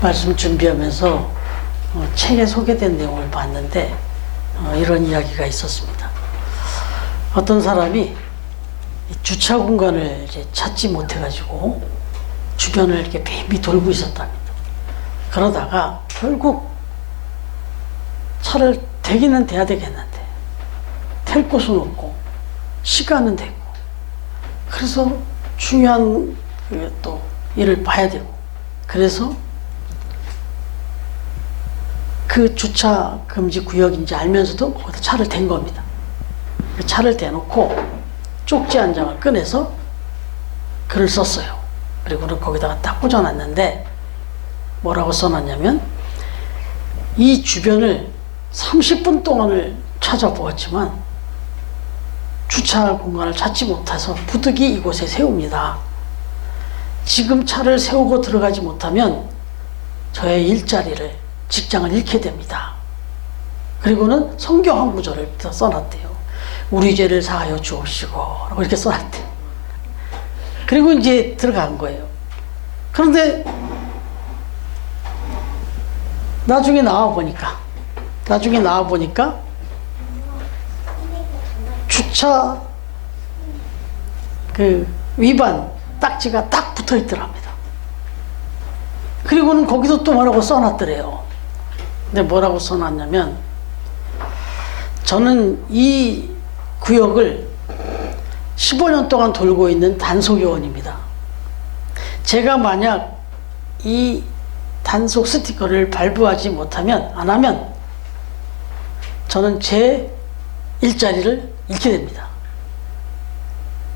말씀 준비하면서 책에 소개된 내용을 봤는데 이런 이야기가 있었습니다. 어떤 사람이 주차 공간을 이제 찾지 못해가지고 주변을 이렇게 뱀이 돌고 있었답니다. 그러다가 결국 차를 대기는 대야 되겠는데 댈 곳은 없고 시간은 되고, 그래서 중요한 또 일을 봐야 되고, 그래서 그 주차 금지 구역인지 알면서도 거기다 차를 댄 겁니다. 그 차를 대놓고 쪽지 한 장을 꺼내서 글을 썼어요. 그리고는 거기다가 딱 꽂아놨는데 뭐라고 써놨냐면, 이 주변을 30분 동안을 찾아보았지만 주차할 공간을 찾지 못해서 부득이 이곳에 세웁니다. 지금 차를 세우고 들어가지 못하면 저의 일자리를, 직장을 잃게 됩니다. 그리고는 성경 한 구절을 써놨대요. 우리 죄를 사하여 주옵시고 라고 이렇게 써놨대요. 그리고 이제 들어간 거예요. 그런데 나중에 나와 보니까 주차 그 위반 딱지가 딱 붙어 있더랍니다. 그리고는 거기도 또 뭐라고 써놨더래요. 근데 뭐라고 써놨냐면, 저는 이 구역을 15년 동안 돌고 있는 단속 요원입니다. 제가 만약 이 단속 스티커를 발부하지 못하면, 안 하면 저는 제 일자리를 잃게 됩니다.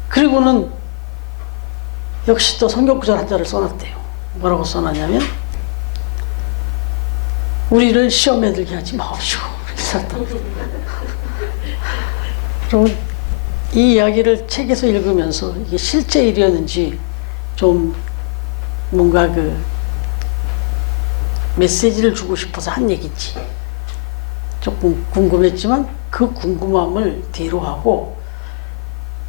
그리고는 역시 또 성경 구절 한 절을 써놨대요. 뭐라고 써놨냐면, 우리를 시험에 들게 하지 마옵시고, 이렇게 썼답니다. 여러분, 이 이야기를 책에서 읽으면서 이게 실제 일이었는지 좀 뭔가 그 메시지를 주고 싶어서 한 얘기인지 조금 궁금했지만, 그 궁금함을 뒤로 하고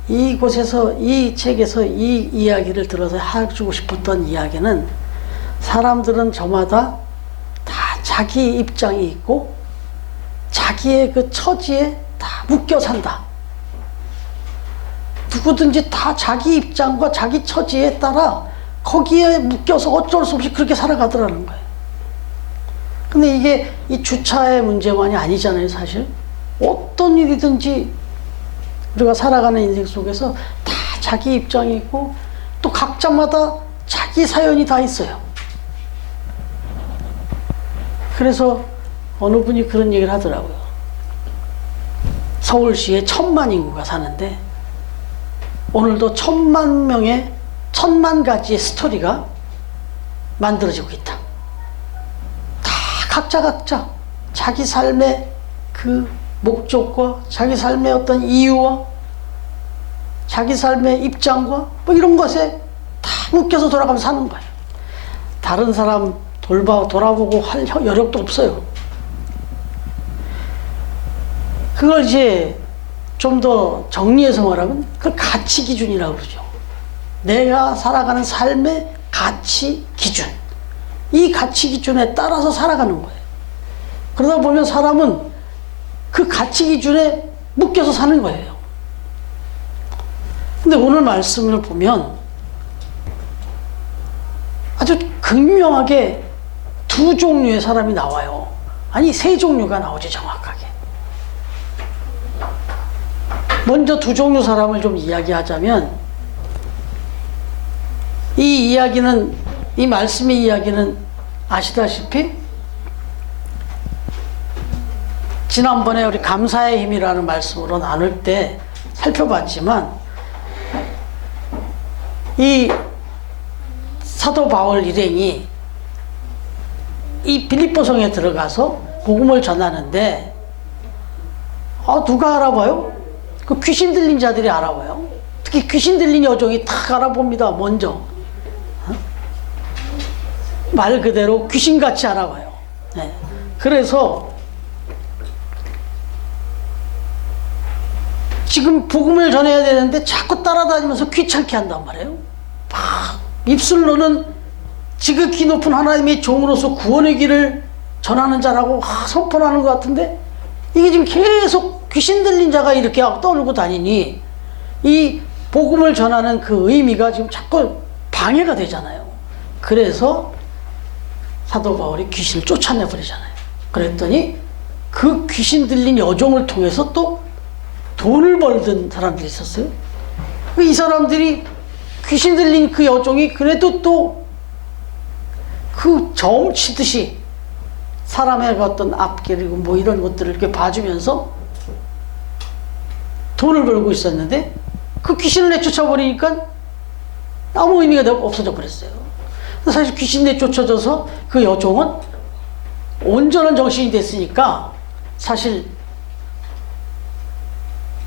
이곳에서, 이 책에서 이 이야기를 들어서 해주고 싶었던 이야기는, 사람들은 저마다 다 자기 입장이 있고 자기의 그 처지에 다 묶여 산다. 누구든지 다 자기 입장과 자기 처지에 따라 거기에 묶여서 어쩔 수 없이 그렇게 살아가더라는 거예요. 근데 이게 이 주차의 문제만이 아니잖아요, 사실. 어떤 일이든지 우리가 살아가는 인생 속에서 다 자기 입장이 있고 또 각자마다 자기 사연이 다 있어요. 그래서 어느 분이 그런 얘기를 하더라고요. 서울시에 1000만 인구가 사는데 오늘도 1000만 명의 1000만 가지의 스토리가 만들어지고 있다. 다 각자 자기 삶의 그 목적과 자기 삶의 어떤 이유와 자기 삶의 입장과 뭐 이런 것에 다 묶여서 돌아가면서 사는 거예요. 다른 사람 돌아보고 할 여력도 없어요. 그걸 이제 좀 더 정리해서 말하면 그걸 가치 기준이라고 그러죠. 내가 살아가는 삶의 가치 기준, 이 가치 기준에 따라서 살아가는 거예요. 그러다 보면 사람은 그 가치 기준에 묶여서 사는 거예요. 근데 오늘 말씀을 보면 아주 극명하게 두 종류의 사람이 나와요. 아니, 세 종류가 나오지, 정확하게. 먼저 두 종류 사람을 좀 이야기하자면, 이 말씀의 이야기는 아시다시피 지난번에 우리 감사의 힘이라는 말씀으로 나눌 때 살펴봤지만, 이 사도 바울 일행이 이 빌립보성에 들어가서 복음을 전하는데 누가 알아봐요? 그 귀신 들린 자들이 알아봐요. 특히 귀신 들린 여종이 탁 알아봅니다. 먼저 말 그대로 귀신같이 알아봐요. 네. 그래서 지금 복음을 전해야 되는데 자꾸 따라다니면서 귀찮게 한단 말이에요. 막 입술로는 지극히 높은 하나님의 종으로서 구원의 길을 전하는 자라고 선포하는 것 같은데, 이게 지금 계속 귀신 들린 자가 이렇게 떠들고 다니니 이 복음을 전하는 그 의미가 지금 자꾸 방해가 되잖아요. 그래서 사도 바울이 귀신을 쫓아내버리잖아요. 그랬더니 그 귀신 들린 여종을 통해서 또 돈을 벌던 사람들이 있었어요. 이 사람들이 귀신 들린 그 여종이 그래도 또 그 점치듯이 사람의 어떤 앞길이고 뭐 이런 것들을 이렇게 봐주면서 돈을 벌고 있었는데, 그 귀신을 내쫓아버리니까 아무 의미가 없어져 버렸어요. 사실 귀신 내쫓아져서 그 여종은 온전한 정신이 됐으니까 사실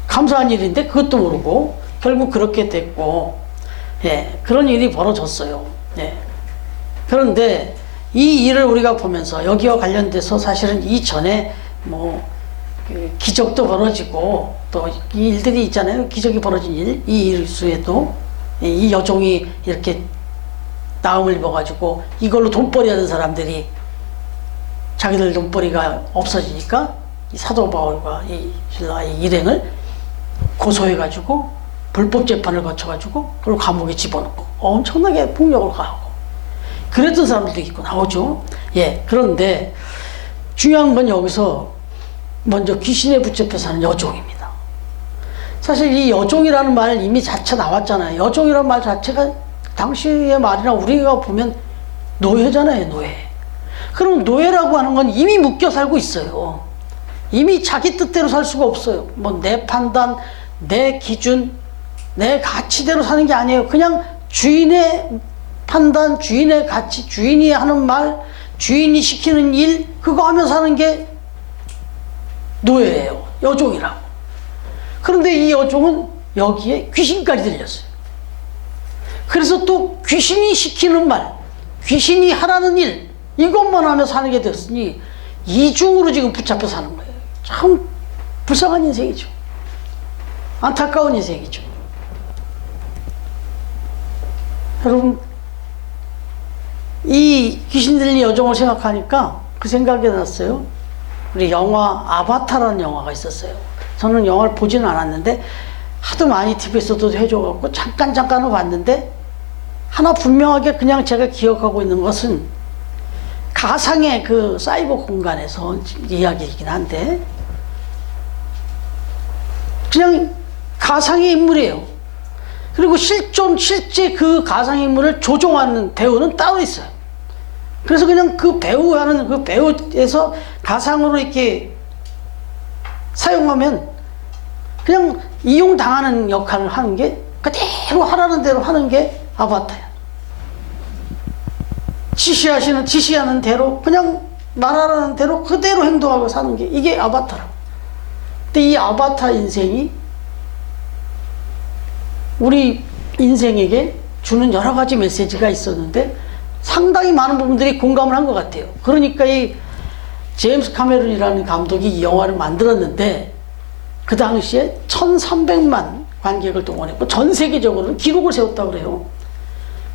감사한 일인데 그것도 모르고 결국 그렇게 됐고, 예, 그런 일이 벌어졌어요. 예. 그런데 이 일을 우리가 보면서 여기와 관련돼서 사실은 이전에 뭐 기적도 벌어지고 또 이 일들이 있잖아요. 기적이 벌어진 일, 이 일수에도 이 여종이 이렇게 나음을 입어가지고 이걸로 돈벌이 하는 사람들이 자기들 돈벌이가 없어지니까 이 사도 바울과 이 신라의 일행을 고소해가지고 불법 재판을 거쳐가지고 그걸 감옥에 집어넣고 엄청나게 폭력을 가하고 그랬던 사람들도 있고 나오죠. 예, 그런데 중요한 건 여기서 먼저 귀신에 붙잡혀 사는 여종입니다. 사실 이 여종이라는 말 이미 자체 나왔잖아요. 여종이라는 말 자체가 당시의 말이나 우리가 보면 노예잖아요, 노예. 그럼 노예라고 하는 건 이미 묶여 살고 있어요. 이미 자기 뜻대로 살 수가 없어요. 뭐 내 판단, 내 기준, 내 가치대로 사는 게 아니에요. 그냥 주인의 판단, 주인의 가치, 주인이 하는 말, 주인이 시키는 일, 그거 하며 사는 게 노예예요. 여종이라고. 그런데 이 여종은 여기에 귀신까지 들렸어요. 그래서 또 귀신이 시키는 말, 귀신이 하라는 일, 이것만 하며 사는 게 됐으니 이중으로 지금 붙잡혀 사는 거예요. 참 불쌍한 인생이죠. 안타까운 인생이죠. 여러분, 이 귀신 들린 여종을 생각하니까 그 생각이 났어요. 우리 영화 아바타라는 영화가 있었어요. 저는 영화를 보지는 않았는데 하도 많이 TV에서도 해줘갖고 잠깐은 봤는데, 하나 분명하게 그냥 제가 기억하고 있는 것은 가상의 그 사이버 공간에서 이야기이긴 한데 그냥 가상의 인물이에요. 그리고 실제 그 가상의 인물을 조종하는 배우는 따로 있어요. 그래서 그냥 그 배우하는 그 배우에서 가상으로 이렇게 사용하면 그냥 이용당하는 역할을 하는 게, 그대로 하라는 대로 하는 게 아바타야. 지시하는 대로 그냥 말하라는 대로 그대로 행동하고 사는 게 이게 아바타라고. 근데 이 아바타 인생이 우리 인생에게 주는 여러 가지 메시지가 있었는데 상당히 많은 부분들이 공감을 한 것 같아요. 그러니까 이 제임스 카메론이라는 감독이 이 영화를 만들었는데 그 당시에 1300만 관객을 동원했고 전 세계적으로는 기록을 세웠다고 그래요.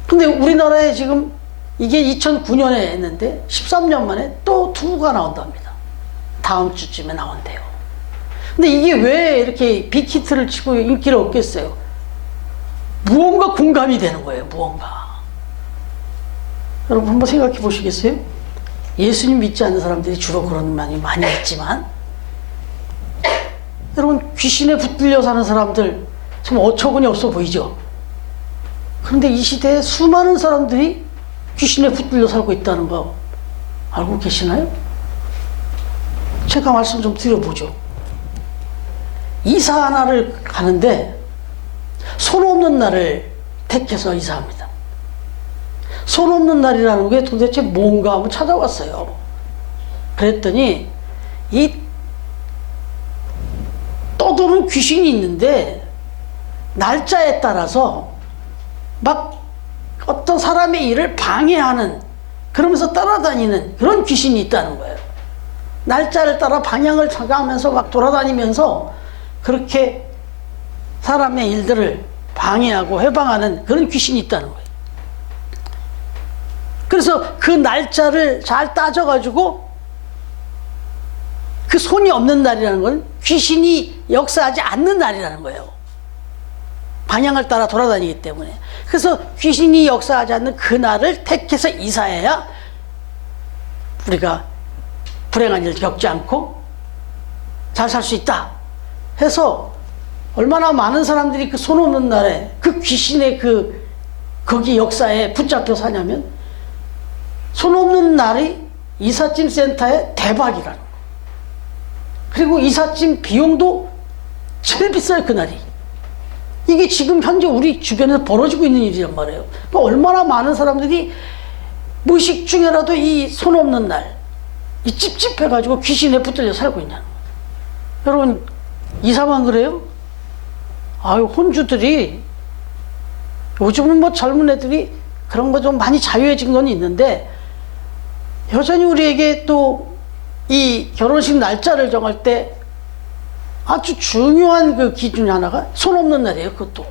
근데 우리나라에 지금 이게 2009년에 했는데 13년 만에 또 2가 나온답니다. 다음 주쯤에 나온대요. 근데 이게 왜 이렇게 빅히트를 치고 인기를 얻겠어요? 무언가 공감이 되는 거예요. 무언가. 여러분 한번 생각해 보시겠어요? 예수님 믿지 않는 사람들이 주로 그런 말이 많이 있지만, 여러분 귀신에 붙들려 사는 사람들 참 어처구니 없어 보이죠? 그런데 이 시대에 수많은 사람들이 귀신에 붙들려 살고 있다는 거 알고 계시나요? 제가 말씀 좀 드려보죠. 이사 하나를 가는데 손 없는 날을 택해서 이사합니다. 손 없는 날이라는 게 도대체 뭔가 한번 찾아왔어요. 그랬더니 이 떠도는 귀신이 있는데 날짜에 따라서 막 어떤 사람의 일을 방해하는, 그러면서 따라다니는 그런 귀신이 있다는 거예요. 날짜를 따라 방향을 찾아가면서 막 돌아다니면서 그렇게 사람의 일들을 방해하고 해방하는 그런 귀신이 있다는 거예요. 그래서 그 날짜를 잘 따져가지고 그 손이 없는 날이라는 건 귀신이 역사하지 않는 날이라는 거예요. 방향을 따라 돌아다니기 때문에. 그래서 귀신이 역사하지 않는 그 날을 택해서 이사해야 우리가 불행한 일 겪지 않고 잘 살 수 있다 해서 얼마나 많은 사람들이 그 손 없는 날에 그 귀신의 거기 역사에 붙잡혀 사냐면 손 없는 날이 이삿짐 센터의 대박이라는 거예요. 그리고 이삿짐 비용도 제일 비싸요, 그날이. 이게 지금 현재 우리 주변에서 벌어지고 있는 일이란 말이에요. 얼마나 많은 사람들이 무의식 중에라도 이 손 없는 날, 이 찝찝해가지고 귀신에 붙들려 살고 있냐는 거예요. 여러분, 이사만 그래요? 아유, 혼주들이, 요즘은 뭐 젊은 애들이 그런 거 좀 많이 자유해진 건 있는데, 여전히 우리에게 또 이 결혼식 날짜를 정할 때 아주 중요한 그 기준이 하나가 손 없는 날이에요. 그것도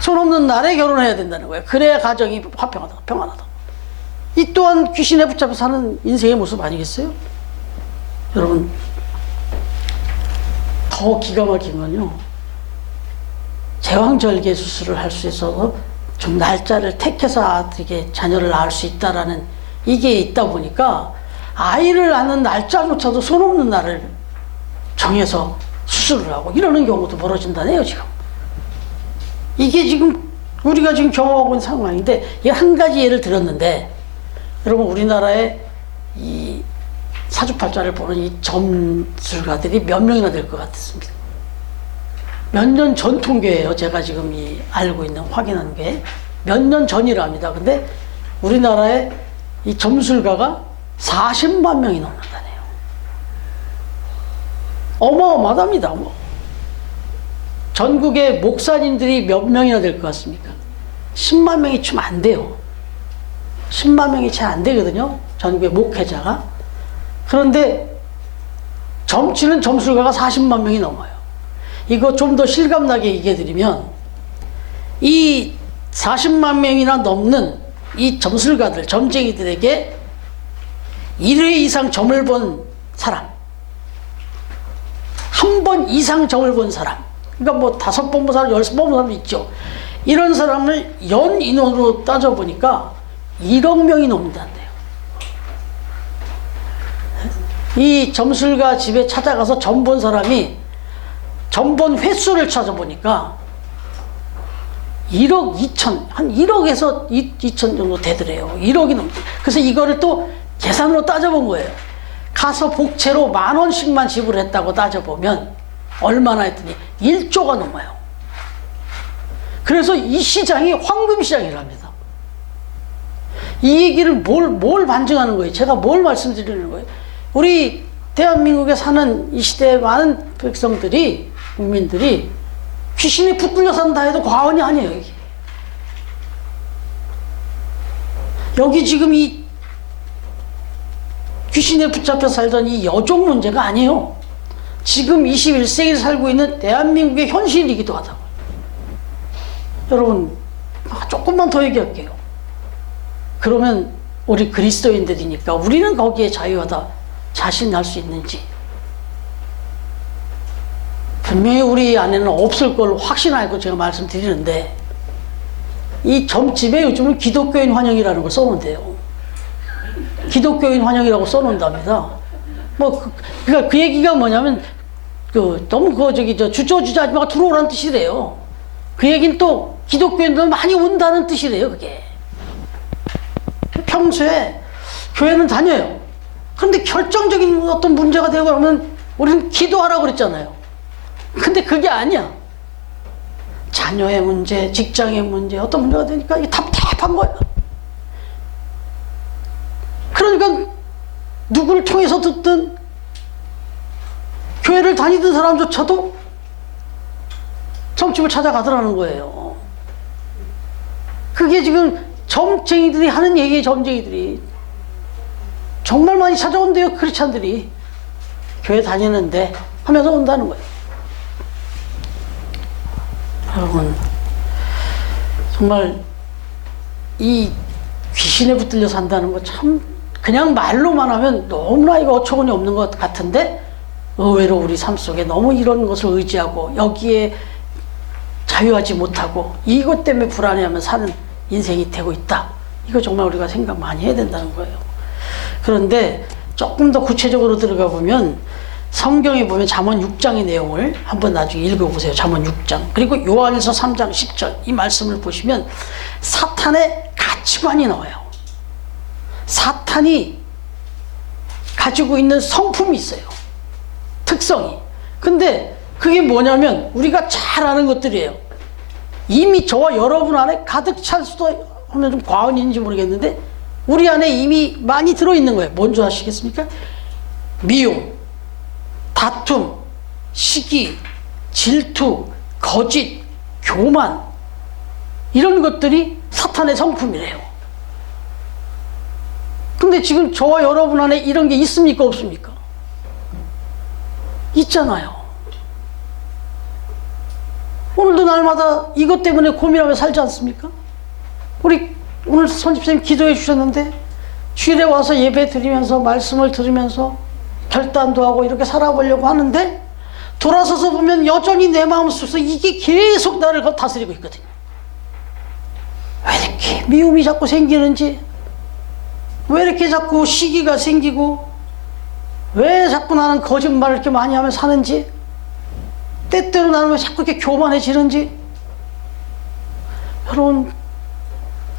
손 없는 날에 결혼해야 된다는 거예요. 그래야 가정이 화평하다, 평안하다. 이 또한 귀신에 붙잡혀 사는 인생의 모습 아니겠어요? 여러분, 더 기가 막힌 건요, 제왕절개 수술을 할 수 있어서 좀 날짜를 택해서 아들에게 자녀를 낳을 수 있다라는 이게 있다 보니까 아이를 낳는 날짜조차도 손 없는 날을 정해서 수술을 하고 이러는 경우도 벌어진다네요, 지금. 이게 지금 우리가 지금 경험하고 있는 상황인데, 이 한 가지 예를 들었는데, 여러분, 우리나라에 이 사주팔자를 보는 이 점술가들이 몇 명이나 될 것 같습니다. 몇 년 전 통계예요. 제가 지금 알고 있는, 확인한 게 몇 년 전이랍니다. 근데 우리나라에 이 점술가가 40만 명이 넘는다네요. 어마어마합니다. 뭐. 전국의 목사님들이 몇 명이나 될 것 같습니까? 10만 명이 좀 안 돼요. 10만 명이 잘 안 되거든요, 전국의 목회자가. 그런데 점치는 점술가가 40만 명이 넘어요. 이거 좀 더 실감나게 얘기해드리면, 이 40만 명이나 넘는 이 점술가들, 점쟁이들에게 1회 이상 점을 본 사람, 한 번 이상 점을 본 사람, 그러니까 뭐 5번 본 사람, 10번 본 사람도 있죠. 이런 사람을 연 인원으로 따져보니까 1억 명이 넘는다는데요. 이 점술가 집에 찾아가서 점 본 사람이 점 본 횟수를 찾아보니까 1억 2천, 한 1억에서 2천 정도 되더래요. 1억이 넘고. 그래서 이거를 또 계산으로 따져본 거예요. 가서 복채로 10,000원씩만 지불했다고 따져보면 얼마나 했더니 1조가 넘어요. 그래서 이 시장이 황금 시장이랍니다. 이 얘기를 뭘 반증하는 거예요? 제가 뭘 말씀드리는 거예요? 우리 대한민국에 사는 이 시대의 많은 백성들이, 국민들이 귀신에 붙들려 산다 해도 과언이 아니에요, 이게. 여기 지금 이 귀신에 붙잡혀 살던 이 여종 문제가 아니에요. 지금 21세기를 살고 있는 대한민국의 현실이기도 하다고. 여러분, 조금만 더 얘기할게요. 그러면 우리 그리스도인들이니까 우리는 거기에 자유하다 자신할 수 있는지. 분명히 우리 안에는 없을 걸로 확신하고 제가 말씀드리는데, 이 점집에 요즘은 기독교인 환영이라는 걸 써놓은대요. 기독교인 환영이라고 써놓는답니다. 그러니까 그 얘기가 뭐냐면, 너무 주저주저하지 마 들어오라는 뜻이래요. 그 얘기는 또 기독교인들 많이 온다는 뜻이래요, 그게. 평소에 교회는 다녀요. 그런데 결정적인 어떤 문제가 되고 그러면 우리는 기도하라고 그랬잖아요. 근데 그게 아니야. 자녀의 문제, 직장의 문제, 어떤 문제가 되니까 이게 답답한 거야. 그러니까 누구를 통해서 듣든 교회를 다니던 사람조차도 점집을 찾아가더라는 거예요. 그게 지금 점쟁이들이 하는 얘기예요. 점쟁이들이 정말 많이 찾아온대요. 크리스찬들이 교회 다니는데 하면서 온다는 거예요. 여러분, 정말 이 귀신에 붙들려 산다는 거 참 그냥 말로만 하면 너무나 이거 어처구니 없는 것 같은데 의외로 우리 삶 속에 너무 이런 것을 의지하고 여기에 자유하지 못하고 이것 때문에 불안해하며 사는 인생이 되고 있다. 이거 정말 우리가 생각 많이 해야 된다는 거예요. 그런데 조금 더 구체적으로 들어가 보면 성경에 보면 잠언 6장의 내용을 한번 나중에 읽어보세요. 잠언 6장. 그리고 요한일서 3장 10절 이 말씀을 보시면 사탄의 가치관이 나와요. 사탄이 가지고 있는 성품이 있어요. 특성이. 근데 그게 뭐냐면 우리가 잘 아는 것들이에요. 이미 저와 여러분 안에 가득 찰 수도 하면 좀 과언인지 모르겠는데 우리 안에 이미 많이 들어있는 거예요. 뭔지 아시겠습니까? 미움, 다툼, 시기, 질투, 거짓, 교만 이런 것들이 사탄의 성품이래요. 근데 지금 저와 여러분 안에 이런 게 있습니까? 없습니까? 있잖아요. 오늘도 날마다 이것 때문에 고민하며 살지 않습니까? 우리 오늘 선집사님 기도해 주셨는데 주일에 와서 예배 드리면서 말씀을 들으면서 결단도 하고 이렇게 살아보려고 하는데 돌아서서 보면 여전히 내 마음속에서 이게 계속 나를 다스리고 있거든요. 왜 이렇게 미움이 자꾸 생기는지, 왜 이렇게 자꾸 시기가 생기고, 왜 자꾸 나는 거짓말을 이렇게 많이 하며 사는지, 때때로 나는 왜 자꾸 이렇게 교만해지는지. 여러분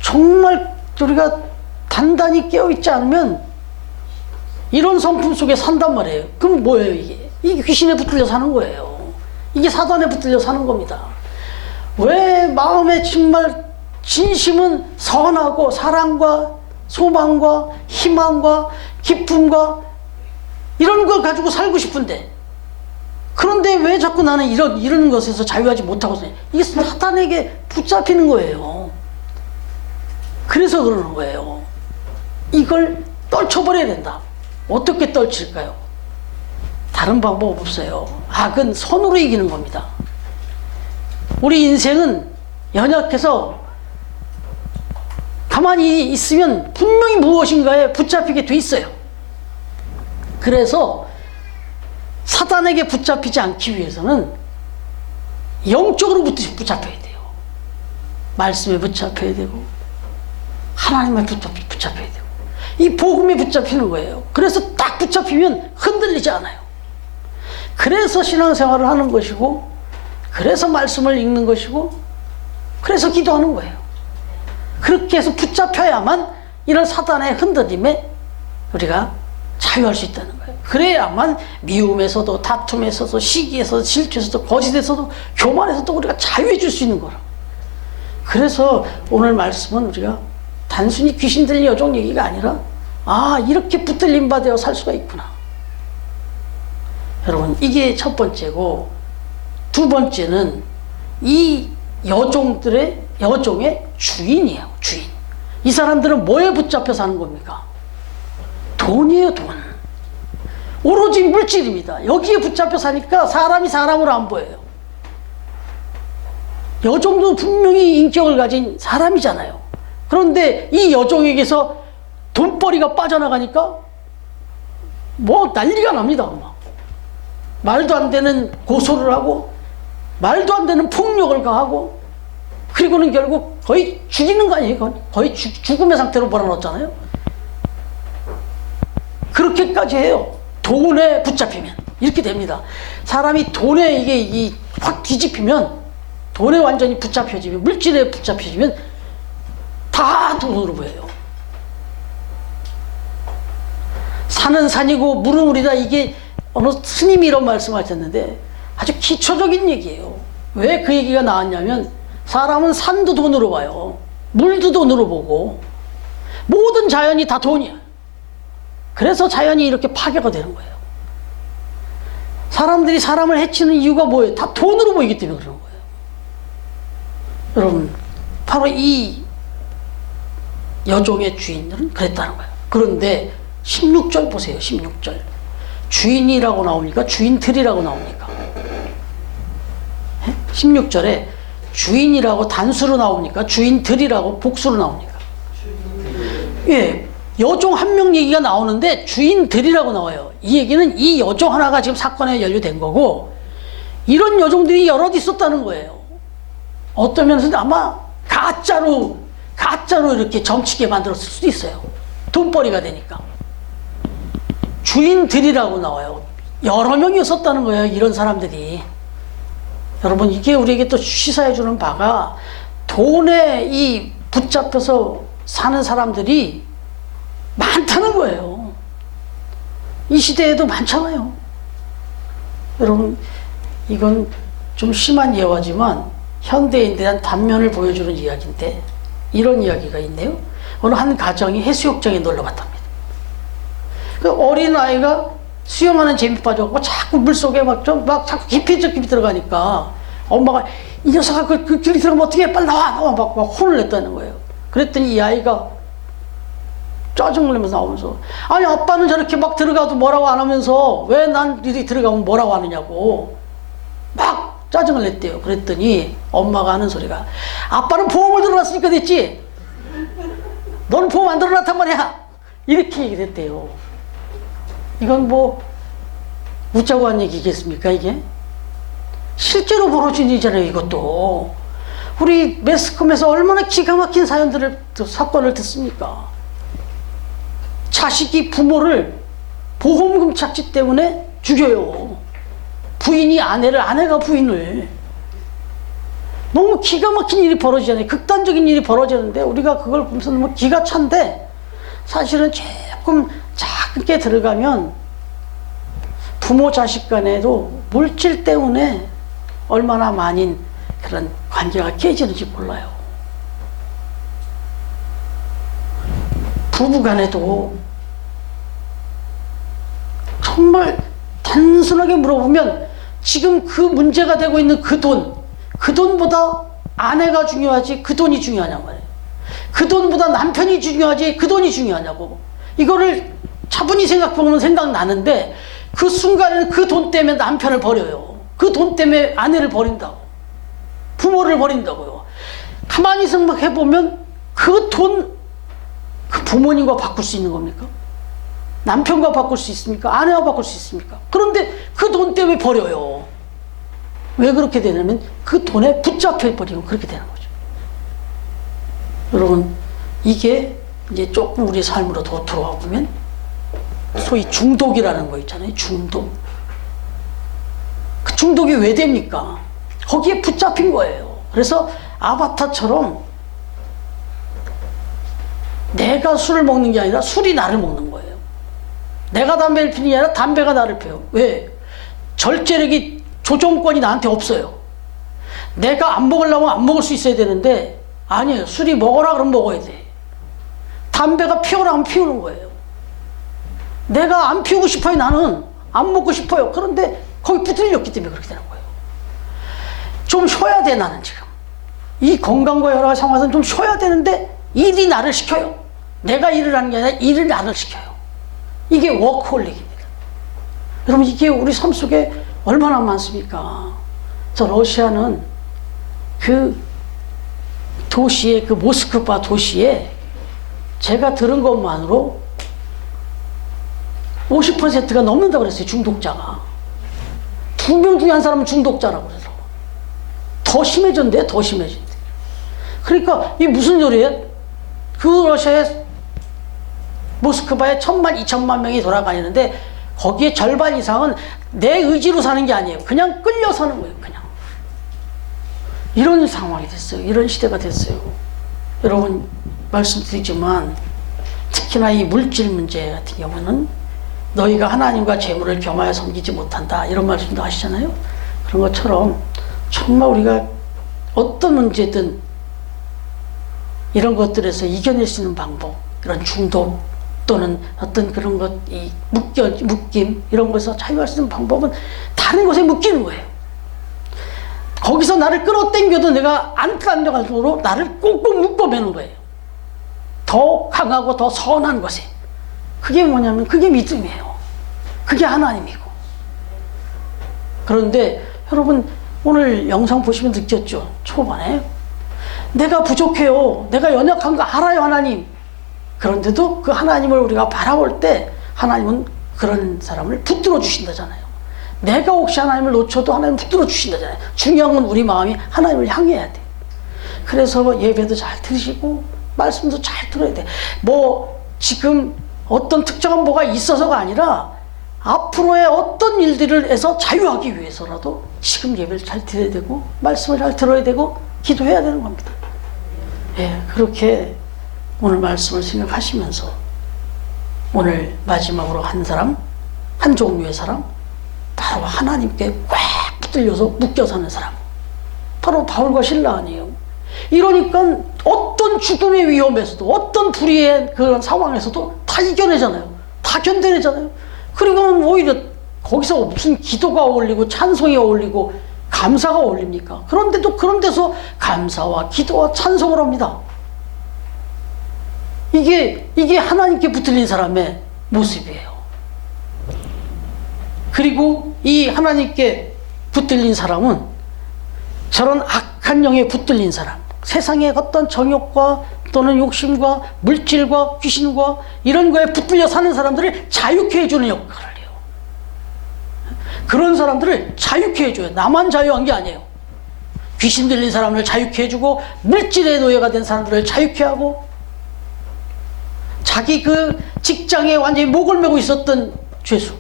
정말 우리가 단단히 깨어있지 않으면 이런 성품 속에 산단 말이에요. 그럼 뭐예요 이게? 이게 귀신에 붙들려 사는 거예요. 이게 사단에 붙들려 사는 겁니다. 왜 마음에 정말 진심은 선하고 사랑과 소망과 희망과 기쁨과 이런 걸 가지고 살고 싶은데, 그런데 왜 자꾸 나는 이런 것에서 자유하지 못하고 있어요? 이게 사탄에게 붙잡히는 거예요. 그래서 그러는 거예요. 이걸 떨쳐버려야 된다. 어떻게 떨칠까요? 다른 방법 없어요. 악은 선으로 이기는 겁니다. 우리 인생은 연약해서 가만히 있으면 분명히 무엇인가에 붙잡히게 돼 있어요. 그래서 사단에게 붙잡히지 않기 위해서는 영적으로 붙잡혀야 돼요. 말씀에 붙잡혀야 되고 하나님에 붙잡혀야 되고 이 복음에 붙잡히는 거예요. 그래서 딱 붙잡히면 흔들리지 않아요. 그래서 신앙생활을 하는 것이고, 그래서 말씀을 읽는 것이고, 그래서 기도하는 거예요. 그렇게 해서 붙잡혀야만 이런 사단의 흔들림에 우리가 자유할 수 있다는 거예요. 그래야만 미움에서도 다툼에서도 시기에서도 질투에서도 거짓에서도 교만에서도 우리가 자유해질 수 있는 거라. 그래서 오늘 말씀은 우리가 단순히 귀신 들린 여종 얘기가 아니라 이렇게 붙들림 받아 살 수가 있구나. 여러분 이게 첫 번째고, 두 번째는 이 여종의 주인이에요. 주인. 이 사람들은 뭐에 붙잡혀 사는 겁니까? 돈이에요. 돈. 오로지 물질입니다. 여기에 붙잡혀 사니까 사람이 사람으로 안 보여요. 여종도 분명히 인격을 가진 사람이잖아요. 그런데 이 여종에게서 돈벌이가 빠져나가니까 뭐 난리가 납니다. 막. 말도 안 되는 고소를 하고 말도 안 되는 폭력을 가하고, 그리고는 결국 거의 죽이는 거 아니에요? 거의 죽음의 상태로 몰아넣었잖아요. 그렇게까지 해요. 돈에 붙잡히면 이렇게 됩니다. 사람이 돈에 이게 확 뒤집히면, 돈에 완전히 붙잡혀지면, 물질에 붙잡혀지면 다 돈으로 보여요. 산은 산이고 물은 물이다. 이게 어느 스님이 이런 말씀하셨는데 아주 기초적인 얘기예요. 왜 그 얘기가 나왔냐면, 사람은 산도 돈으로 봐요. 물도 돈으로 보고 모든 자연이 다 돈이야. 그래서 자연이 이렇게 파괴가 되는 거예요. 사람들이 사람을 해치는 이유가 뭐예요? 다 돈으로 보이기 때문에 그러는 거예요. 여러분 바로 이 여종의 주인들은 그랬다는 거예요. 그런데 16절 보세요. 16절 주인이라고 나옵니까? 주인들이라고 나옵니까? 16절에 주인이라고 단수로 나옵니까? 주인들이라고 복수로 나옵니까? 예, 여종 한 명 얘기가 나오는데 주인들이라고 나와요. 이 얘기는 이 여종 하나가 지금 사건에 연루된 거고, 이런 여종들이 여럿 있었다는 거예요. 어떤 면에서는 아마 가짜로 이렇게 점치게 만들었을 수도 있어요. 돈벌이가 되니까. 주인들이라고 나와요. 여러 명이 있었다는 거예요, 이런 사람들이. 여러분, 이게 우리에게 또 시사해 주는 바가, 돈에 이 붙잡혀서 사는 사람들이 많다는 거예요. 이 시대에도 많잖아요. 여러분, 이건 좀 심한 예화지만 현대인에 대한 단면을 보여주는 이야기인데, 이런 이야기가 있네요. 어느 한 가정이 해수욕장에 놀러 갔답니다. 그 어린아이가 수영하는 재미 빠져갖고 자꾸 물속에 자꾸 깊이 들어가니까 엄마가 이 녀석아 그 길이 들어가면 어떻게 빨리 나와 막 혼을 냈다는 거예요. 그랬더니 이 아이가 짜증을 내면서 나오면서, 아니 아빠는 저렇게 막 들어가도 뭐라고 안 하면서 왜 난 이리 들어가면 뭐라고 하느냐고 막 짜증을 냈대요. 그랬더니 엄마가 하는 소리가, 아빠는 보험을 들어놨으니까 됐지, 너는 보험 안 들어놨단 말이야, 이렇게 얘기를 했대요. 이건 뭐 웃자고 한 얘기겠습니까? 이게 실제로 벌어진 일이잖아요. 이것도 우리 매스컴에서 얼마나 기가 막힌 사건을 듣습니까? 자식이 부모를 보험금 착취 때문에 죽여요. 부인이 아내를, 아내가 부인을. 너무 기가 막힌 일이 벌어지잖아요. 극단적인 일이 벌어지는데 우리가 그걸 보면서 너무 기가 찬데, 사실은 조금 작게 들어가면 부모 자식 간에도 물질 때문에 얼마나 많은 그런 관계가 깨지는지 몰라요. 부부 간에도 정말 단순하게 물어보면 지금 그 문제가 되고 있는 그 돈보다 아내가 중요하지 그 돈이 중요하냐고 말이에요. 그 돈보다 남편이 중요하지 그 돈이 중요하냐고. 이거를 차분히 생각해보면 생각나는데, 그 순간에는 그 돈 때문에 남편을 버려요. 그 돈 때문에 아내를 버린다고, 부모를 버린다고요. 가만히 생각해보면 그 돈, 그 부모님과 바꿀 수 있는 겁니까? 남편과 바꿀 수 있습니까? 아내와 바꿀 수 있습니까? 그런데 그 돈 때문에 버려요. 왜 그렇게 되냐면 그 돈에 붙잡혀 버리면 그렇게 되는 거죠. 여러분, 이게 이제 조금 우리 삶으로 더 들어와 보면 소위 중독이라는 거 있잖아요. 중독. 그 중독이 왜 됩니까? 거기에 붙잡힌 거예요. 그래서 아바타처럼 내가 술을 먹는 게 아니라 술이 나를 먹는 거예요. 내가 담배를 피는 게 아니라 담배가 나를 피워요. 왜? 절제력이, 조정권이 나한테 없어요. 내가 안 먹으려면 안 먹을 수 있어야 되는데, 아니에요. 술이 먹어라 그러면 먹어야 돼. 담배가 피우라 하면 피우는 거예요. 내가 안 피우고 싶어요. 나는 안 먹고 싶어요. 그런데 거기 붙들렸기 때문에 그렇게 되는 거예요. 좀 쉬어야 돼. 나는 지금 이 건강과 여러 가지 상황에서는 좀 쉬어야 되는데 일이 나를 시켜요. 내가 일을 하는 게 아니라 일을 나를 시켜요. 이게 워크홀릭입니다. 여러분, 이게 우리 삶 속에 얼마나 많습니까? 저 러시아는 그 도시에, 그 모스크바 도시에 제가 들은 것만으로 50%가 넘는다고 그랬어요. 중독자가. 2명 중에 한 사람은 중독자라고 그래서. 더 심해졌는데, 더 심해진대. 그러니까 이게 무슨 소리예요? 그 러시아의 모스크바에 1000만, 2000만 명이 돌아다니는데 거기에 절반 이상은 내 의지로 사는 게 아니에요. 그냥 끌려 사는 거예요. 그냥. 이런 상황이 됐어요. 이런 시대가 됐어요. 여러분, 말씀드리지만 특히나 이 물질 문제 같은 경우는 너희가 하나님과 재물을 겸하여 섬기지 못한다, 이런 말씀도 하시잖아요. 그런 것처럼 정말 우리가 어떤 문제든 이런 것들에서 이겨낼 수 있는 방법, 이런 중독 또는 어떤 그런 것, 이 묶임 이런 것에서 자유할 수 있는 방법은 다른 것에 묶이는 거예요. 거기서 나를 끌어당겨도 내가 안 끌어당겨갈 정도로 나를 꽁꽁 묶어매는 거예요. 더 강하고 더 선한 것에. 그게 뭐냐면 그게 믿음이에요. 그게 하나님이고. 그런데 여러분, 오늘 영상 보시면 느꼈죠? 초반에 내가 부족해요. 내가 연약한 거 알아요, 하나님. 그런데도 그 하나님을 우리가 바라볼 때 하나님은 그런 사람을 붙들어 주신다잖아요. 내가 혹시 하나님을 놓쳐도 하나님은 붙들어 주신다잖아요. 중요한 건 우리 마음이 하나님을 향해야 돼. 그래서 예배도 잘 들으시고 말씀도 잘 들어야 돼. 뭐 지금 어떤 특정한 뭐가 있어서가 아니라 앞으로의 어떤 일들을 해서 자유하기 위해서라도 지금 예배를 잘 드려야 되고 말씀을 잘 들어야 되고 기도해야 되는 겁니다. 예, 그렇게 오늘 말씀을 생각하시면서 오늘 마지막으로 한 사람, 한 종류의 사람, 바로 하나님께 꽉 붙들려서 묶여 사는 사람, 바로 바울과 실라 아니에요. 이러니까 어떤 죽음의 위험에서도 어떤 불의의 그런 상황에서도 다 이겨내잖아요. 다 견뎌내잖아요. 그리고는 오히려 거기서 무슨 기도가 어울리고 찬송이 어울리고 감사가 어울립니까? 그런데도 그런 데서 감사와 기도와 찬송을 합니다. 이게 하나님께 붙들린 사람의 모습이에요. 그리고 이 하나님께 붙들린 사람은 저런 악한 영에 붙들린 사람, 세상의 어떤 정욕과 또는 욕심과 물질과 귀신과 이런 거에 붙들려 사는 사람들을 자유케 해주는 역할을 해요. 그런 사람들을 자유케 해줘요. 나만 자유한 게 아니에요. 귀신 들린 사람을 자유케 해주고 물질의 노예가 된 사람들을 자유케 하고 자기 그 직장에 완전히 목을 메고 있었던 죄수,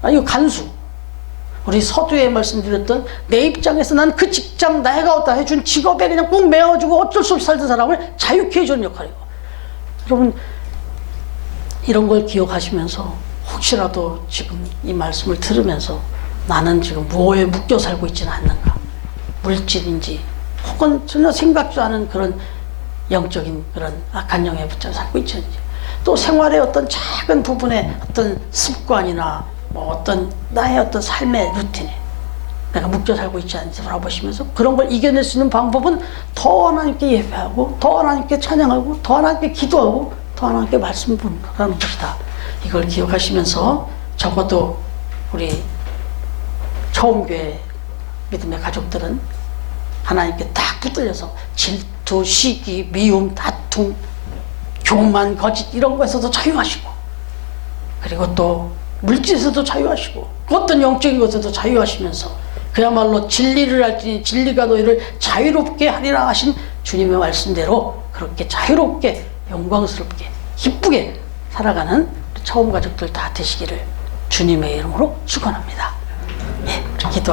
아니 간수, 우리 서두에 말씀드렸던 내 입장에서 난 그 직장 내가 얻다 해준 직업에 그냥 꼭 매어주고 어쩔 수 없이 살던 사람을 자유케 해주는 역할이에요. 여러분 이런 걸 기억하시면서 혹시라도 지금 이 말씀을 들으면서 나는 지금 뭐에 묶여 살고 있지는 않는가, 물질인지 혹은 전혀 생각지도 않은 그런 영적인 그런 악한 영에 붙여 살고 있는지, 또 생활의 어떤 작은 부분에 어떤 습관이나 뭐 어떤 나의 어떤 삶의 루틴에 내가 묶여 살고 있지 않은지 돌아보시면서 그런 걸 이겨낼 수 있는 방법은 더 하나님께 예배하고 더 하나님께 찬양하고 더 하나님께 기도하고 더 하나님께 말씀 분하는 것이다. 이걸 기억하시면서 적어도 우리 처음 교회 믿음의 가족들은 하나님께 딱 붙들려서 질투, 시기, 미움, 다툼, 교만, 거짓 이런 거에서도 자유하시고, 그리고 또 물질에서도 자유하시고 어떤 영적인 것에도 자유하시면서 그야말로 진리를 알지니 진리가 너희를 자유롭게 하리라 하신 주님의 말씀대로 그렇게 자유롭게 영광스럽게 기쁘게 살아가는 처음 가족들 다 되시기를 주님의 이름으로 축원합니다. 예, 기도.